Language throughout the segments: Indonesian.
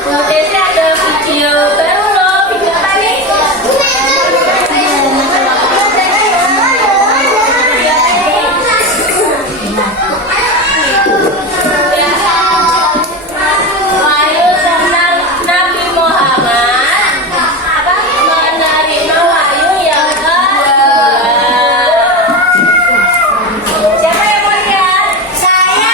Desi ada video baru loh, video apa nih? Wahyu tentang Nabi Muhammad menerima wahyu yang kedua. Siapa yang mau lihat? Saya.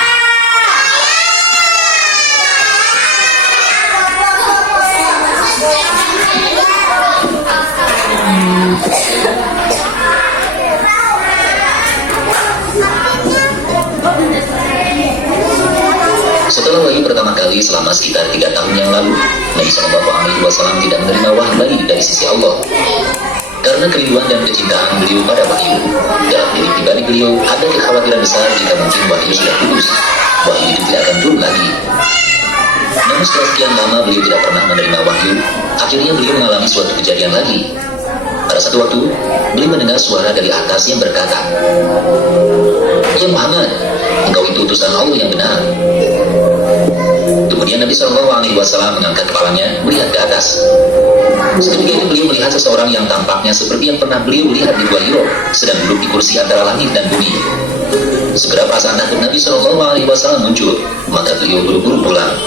Setelah wahyu pertama kali selama sekitar 3 tahun yang lalu, Nabi Shallallahu Alaihi Wasallam tidak menerima wahyu lagi dari sisi Allah. Karena kerinduan dan kecintaan beliau pada wahyu, dalam diri pribadi beliau ada kekhawatiran besar jika mungkin wahyu sudah putus, wahyu itu tidak akan turun lagi. Namun setelah sekian lama beliau tidak pernah menerima wahyu, akhirnya beliau mengalami suatu kejadian lagi. Pada satu waktu, beliau mendengar suara dari atas yang berkata, "Ya Muhammad, engkau itu utusan Allah yang benar." Kemudian Nabi Shallallahu Alaihi Wasallam mengangkat kepalanya melihat ke atas. Seketika itu beliau melihat seseorang yang tampaknya seperti yang pernah beliau lihat di Gua Hiro, sedang duduk di kursi antara langit dan bumi. Segera perasaan takut Nabi Shallallahu Alaihi Wasallam muncul, maka beliau buru-buru pulang.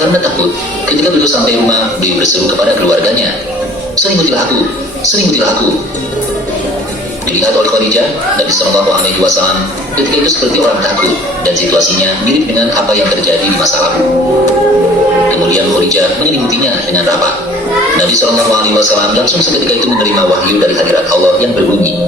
Karena takut, ketika beliau sampai rumah, beliau berseru kepada keluarganya, selimutilah aku, selimutilah aku." Dilihat oleh Khadijah, Nabi Shallallahu Alaihi Wasallam ketika itu seperti orang takut dan situasinya mirip dengan apa yang terjadi di masa lalu. Kemudian Khadijah menyelimutinya dengan rapat. Nabi Shallallahu Alaihi Wasallam langsung seketika itu menerima wahyu dari hadirat Allah yang berbunyi,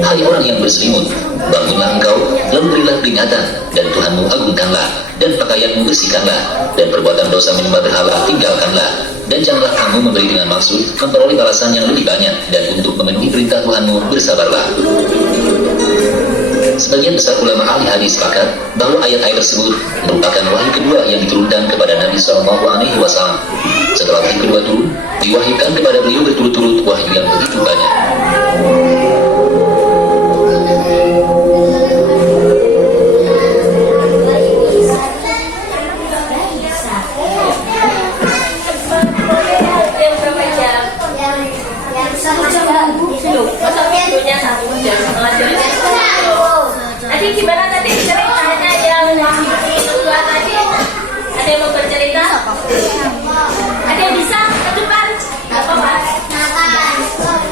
"Hai orang yang berselimut, bangunlah engkau, lalu berilah peringatan, dan Tuhanmu agungkanlah, dan pakaianmu bersihkanlah, dan perbuatan dosa menyembah berhala tinggalkanlah, dan janganlah kamu memberi dengan maksud memperoleh balasan yang lebih banyak, dan untuk memenuhi perintah Tuhanmu bersabarlah." Sebagian besar ulama ahli hadis sepakat bahwa ayat-ayat tersebut merupakan wahyu kedua yang diturunkan kepada Nabi Shallallahu Alaihi Wasallam. Setelah wahyu kedua turun, diwahyukan kepada beliau berturut-turut wahyu yang begitu banyak. Nanti gimana tadi ceritanya yang kedua tadi? Ada yang mau bercerita? Ada yang bisa ke depan? Gak apa-apa.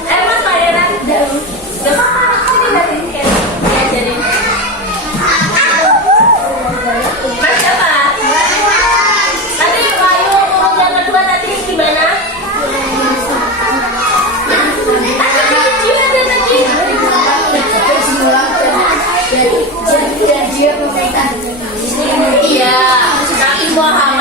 Mas Pangeran. Gak apa-apa. Sini nanti diajarin. Mas siapa? Tadi wahyu yang kedua tadi gimana? Iya, Nabi Muhammad